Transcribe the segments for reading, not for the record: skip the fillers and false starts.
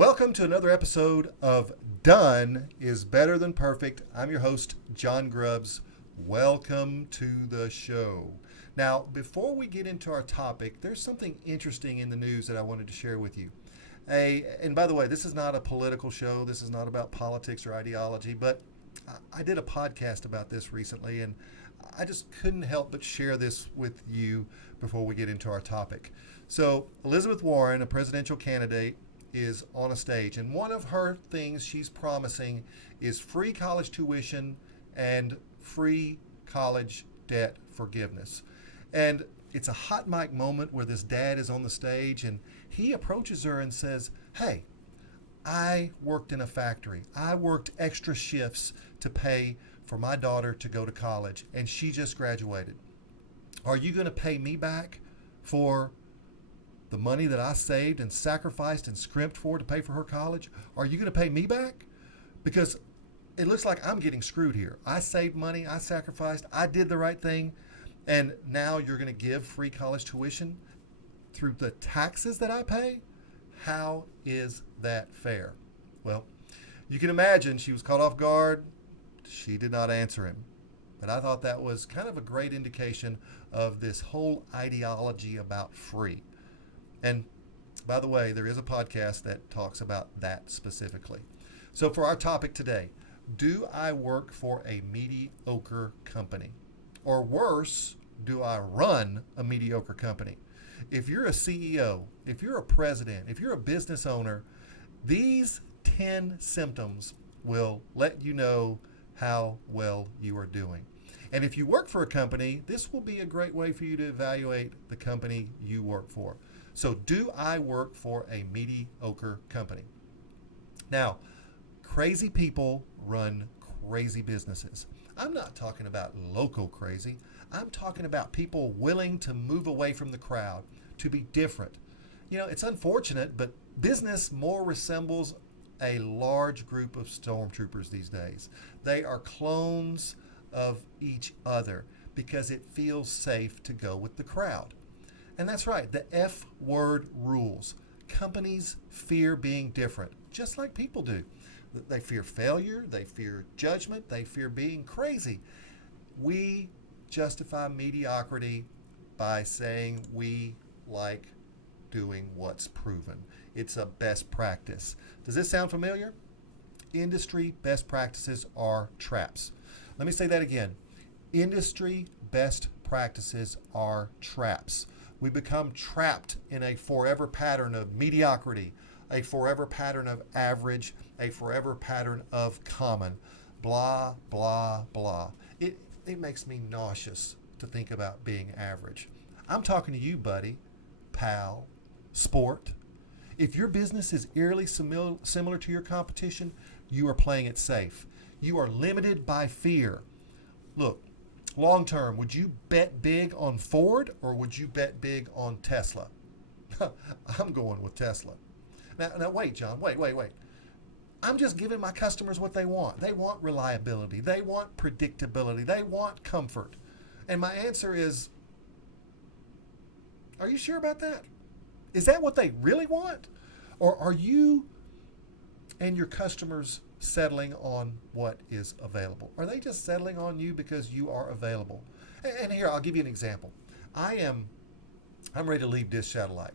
Welcome to another episode of Done is Better Than Perfect. I'm your host, John Grubbs. Welcome to the show. Now, before we get into our topic, there's something interesting in the news that I wanted to share with you. And by the way, this is not a political show. This is not about politics or ideology, but I did a podcast about this recently, and I just couldn't help but share this with you before we get into our topic. So, Elizabeth Warren, a presidential candidate, is on a stage, and one of her things she's promising is free college tuition and free college debt forgiveness. And it's a hot mic moment where this dad is on the stage and he approaches her and says, "Hey, I worked in a factory. I worked extra shifts to pay for my daughter to go to college, and she just graduated. Are you going to pay me back for the money that I saved and sacrificed and scrimped for to pay for her college? Are you going to pay me back? Because it looks like I'm getting screwed here. I saved money, I sacrificed, I did the right thing, and now you're going to give free college tuition through the taxes that I pay? How is that fair?" Well, you can imagine she was caught off guard. She did not answer him. But I thought that was kind of a great indication of this whole ideology about free. And by the way, there is a podcast that talks about that specifically. So for our topic today, do I work for a mediocre company? Or worse, do I run a mediocre company? If you're a CEO, if you're a president, if you're a business owner, these 10 symptoms will let you know how well you are doing. And if you work for a company, this will be a great way for you to evaluate the company you work for. So, do I work for a mediocre company? Now, crazy people run crazy businesses. I'm not talking about local crazy. I'm talking about people willing to move away from the crowd, to be different. You know, it's unfortunate, but business more resembles a large group of stormtroopers these days. They are clones of each other because it feels safe to go with the crowd. And that's right, the F word rules. Companies fear being different, just like people do. They fear failure, they fear judgment, they fear being crazy. We justify mediocrity by saying we like doing what's proven. It's a best practice. Does this sound familiar? Industry best practices are traps. Let me say that again. Industry best practices are traps. We become trapped in a forever pattern of mediocrity, a forever pattern of average, a forever pattern of common. Blah, blah, blah. It makes me nauseous to think about being average. I'm talking to you, buddy, pal, sport. If your business is eerily similar to your competition, you are playing it safe. You are limited by fear. Look, long term, would you bet big on Ford or would you bet big on Tesla? I'm going with Tesla. Now wait, John, wait. I'm just giving my customers what they want. They want reliability. They want predictability. They want comfort. And my answer is, are you sure about that? Is that what they really want? Or are you and your customers settling on what is available? Are they just settling on you because you are available? And here, I'll give you an example. I'm ready to leave Dish Satellite.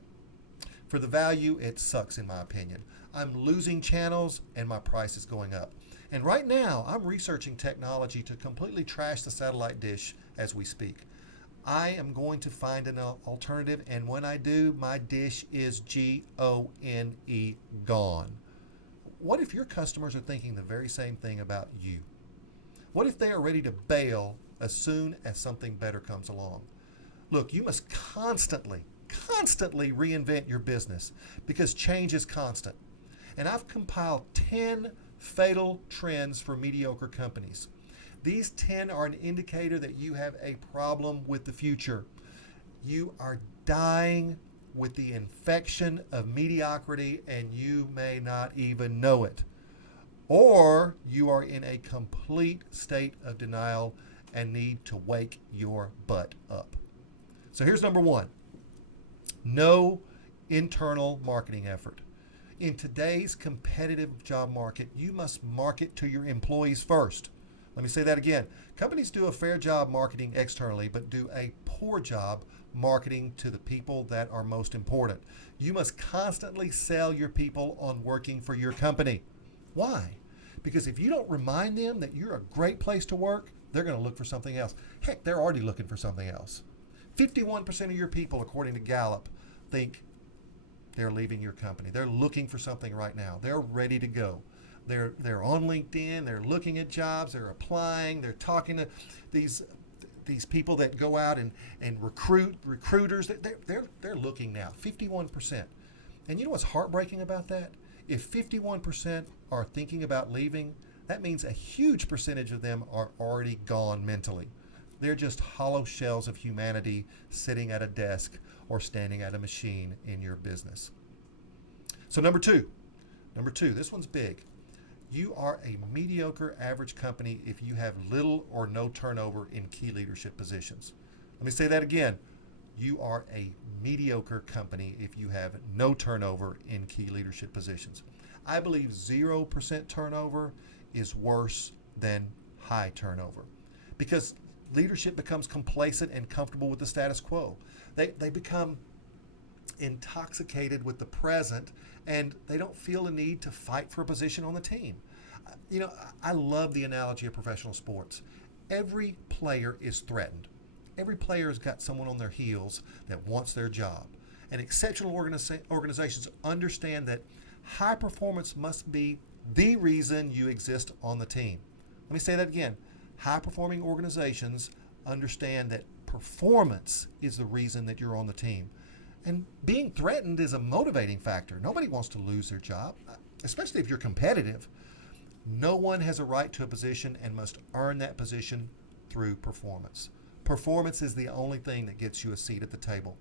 For the value, it sucks in my opinion. I'm losing channels and my price is going up. And right now, I'm researching technology to completely trash the satellite dish as we speak. I am going to find an alternative, and when I do, my dish is Gone, gone. What if your customers are thinking the very same thing about you? What if they are ready to bail as soon as something better comes along? Look, you must constantly reinvent your business because change is constant. And I've compiled 10 fatal trends for mediocre companies. These 10 are an indicator that you have a problem with the future. You are dying with the infection of mediocrity and you may not even know it. Or you are in a complete state of denial and need to wake your butt up. So here's number one. No internal marketing effort. In today's competitive job market, you must market to your employees first. Let me say that again. Companies do a fair job marketing externally, but do a poor job marketing to the people that are most important. You must constantly sell your people on working for your company. Why? Because if you don't remind them that you're a great place to work, they're going to look for something else. Heck, they're already looking for something else. 51% of your people, according to Gallup, think they're leaving your company. They're looking for something right now. They're ready to go. They're on LinkedIn. They're looking at jobs. They're applying. They're talking to these people that go out and recruiters. They're looking now. 51%. And you know what's heartbreaking about that? If 51% are thinking about leaving, that means a huge percentage of them are already gone mentally. They're just hollow shells of humanity sitting at a desk or standing at a machine in your business. So number two, this one's big. You are a mediocre average company if you have little or no turnover in key leadership positions. Let me say that again. You are a mediocre company if you have no turnover in key leadership positions. I believe 0% turnover is worse than high turnover because leadership becomes complacent and comfortable with the status quo. They become intoxicated with the present and they don't feel a need to fight for a position on the team. You know, I love the analogy of professional sports. Every player is threatened. Every player has got someone on their heels that wants their job. And exceptional organizations understand that high performance must be the reason you exist on the team. Let me say that again. High performing organizations understand that performance is the reason that you're on the team. And being threatened is a motivating factor. Nobody wants to lose their job, especially if you're competitive. No one has a right to a position and must earn that position through performance. Performance is the only thing that gets you a seat at the table.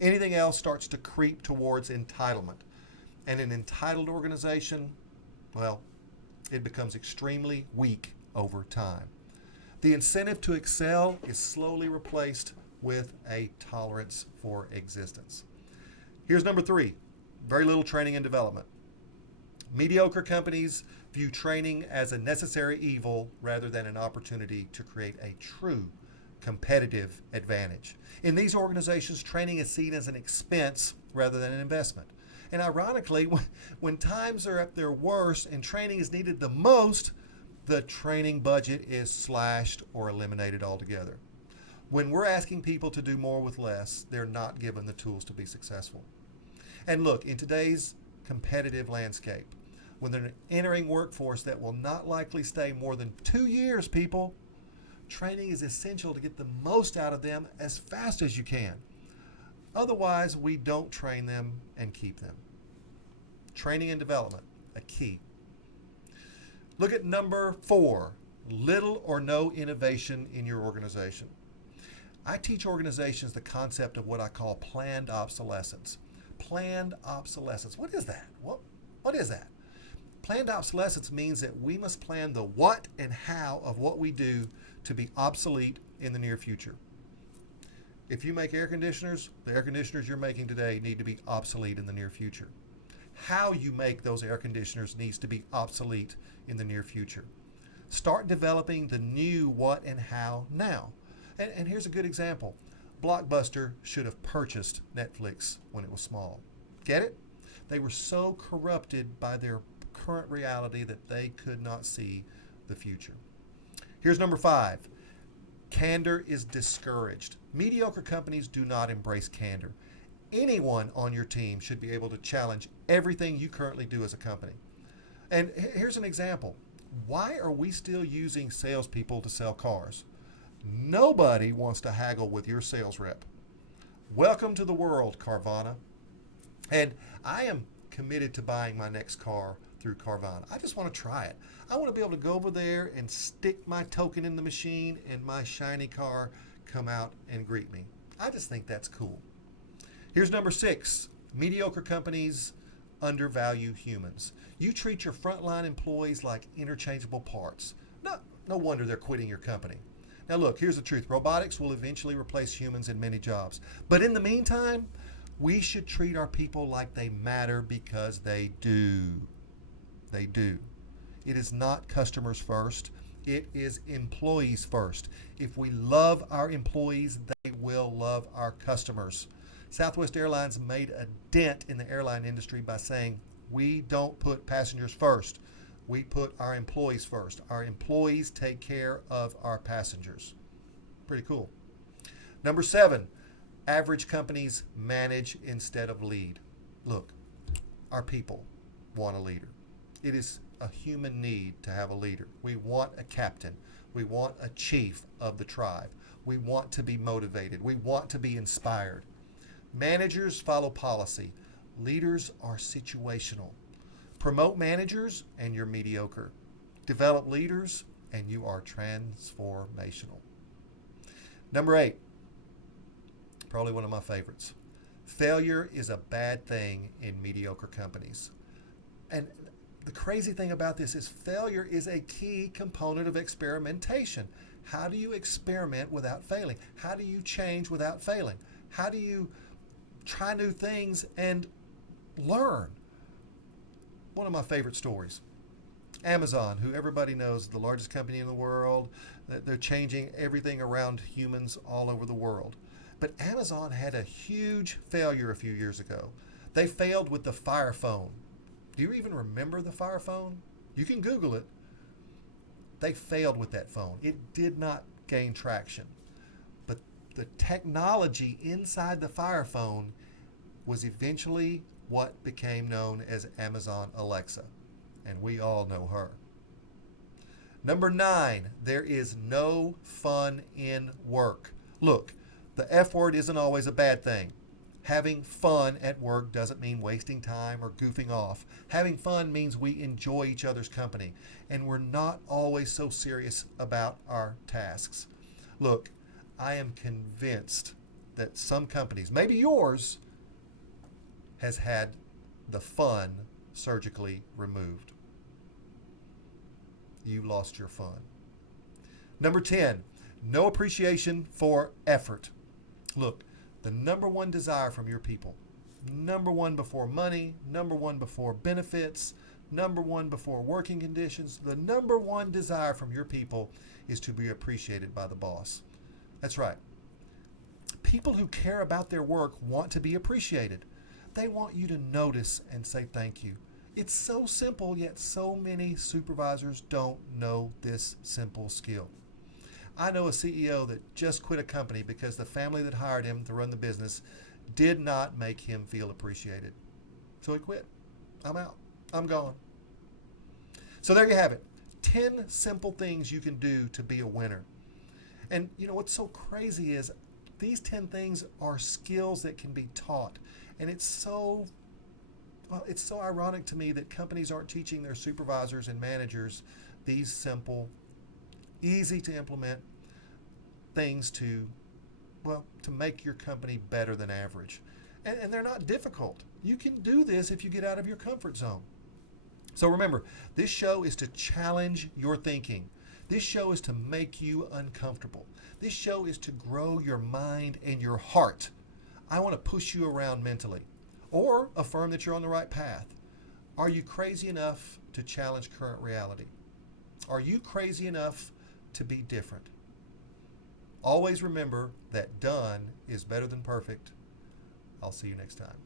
Anything else starts to creep towards entitlement. And an entitled organization, well, it becomes extremely weak over time. The incentive to excel is slowly replaced with a tolerance for existence. Here's number 3, very little training and development. Mediocre companies view training as a necessary evil rather than an opportunity to create a true competitive advantage. In these organizations, training is seen as an expense rather than an investment. And ironically, when times are at their worst and training is needed the most, the training budget is slashed or eliminated altogether. When we're asking people to do more with less, they're not given the tools to be successful. And look, in today's competitive landscape, when they're entering workforce that will not likely stay more than 2 years, people, training is essential to get the most out of them as fast as you can. Otherwise, we don't train them and keep them. Training and development, a key. Look at number 4, little or no innovation in your organization. I teach organizations the concept of what I call planned obsolescence. Planned obsolescence. What is that? What is that? Planned obsolescence means that we must plan the what and how of what we do to be obsolete in the near future. If you make air conditioners, the air conditioners you're making today need to be obsolete in the near future. How you make those air conditioners needs to be obsolete in the near future. Start developing the new what and how now. And here's a good example. Blockbuster should have purchased Netflix when it was small. Get it? They were so corrupted by their current reality that they could not see the future. Here's number 5. Candor is discouraged. Mediocre companies do not embrace candor. Anyone on your team should be able to challenge everything you currently do as a company. And here's an example. Why are we still using salespeople to sell cars? Nobody wants to haggle with your sales rep. Welcome to the world, Carvana. And I am committed to buying my next car through Carvana. I just want to try it. I want to be able to go over there and stick my token in the machine and my shiny car come out and greet me. I just think that's cool. Here's number 6. Mediocre companies undervalue humans. You treat your frontline employees like interchangeable parts. No wonder they're quitting your company. Now look, here's the truth. Robotics will eventually replace humans in many jobs. But in the meantime, We should treat our people like they matter because they do. They do. It is not customers first. It is employees first. If we love our employees, they will love our customers. Southwest Airlines made a dent in the airline industry by saying, we don't put passengers first. We put our employees first. Our employees take care of our passengers. Pretty cool. Number 7, average companies manage instead of lead. Look, our people want a leader. It is a human need to have a leader. We want a captain. We want a chief of the tribe. We want to be motivated. We want to be inspired. Managers follow policy. Leaders are situational. Promote managers and you're mediocre. Develop leaders and you are transformational. Number 8, probably one of my favorites. Failure is a bad thing in mediocre companies. And the crazy thing about this is failure is a key component of experimentation. How do you experiment without failing? How do you change without failing? How do you try new things and learn? One of my favorite stories. Amazon, who everybody knows is the largest company in the world, they're changing everything around humans all over the world. But Amazon had a huge failure a few years ago. They failed with the Fire Phone. Do you even remember the Fire Phone? You can Google it. They failed with that phone. It did not gain traction. But the technology inside the Fire Phone was eventually what became known as Amazon Alexa. And we all know her. Number 9, there is no fun in work. Look, the F word isn't always a bad thing. Having fun at work doesn't mean wasting time or goofing off. Having fun means we enjoy each other's company and we're not always so serious about our tasks. Look, I am convinced that some companies, maybe yours, has had the fun surgically removed. You lost your fun. Number 10, no appreciation for effort. Look, the number one desire from your people, number one before money, number one before benefits, number one before working conditions, the number one desire from your people is to be appreciated by the boss. That's right. People who care about their work want to be appreciated. They want you to notice and say thank you. It's so simple, yet so many supervisors don't know this simple skill. I know a CEO that just quit a company because the family that hired him to run the business did not make him feel appreciated. So he quit. I'm out. I'm gone. So there you have it. 10 simple things you can do to be a winner. And you know what's so crazy is these 10 things are skills that can be taught. And it's so ironic to me that companies aren't teaching their supervisors and managers these simple, easy to implement things to make your company better than average. And they're not difficult. You can do this if you get out of your comfort zone. So remember, this show is to challenge your thinking. This show is to make you uncomfortable. This show is to grow your mind and your heart. I want to push you around mentally or affirm that you're on the right path. Are you crazy enough to challenge current reality? Are you crazy enough to be different? Always remember that done is better than perfect. I'll see you next time.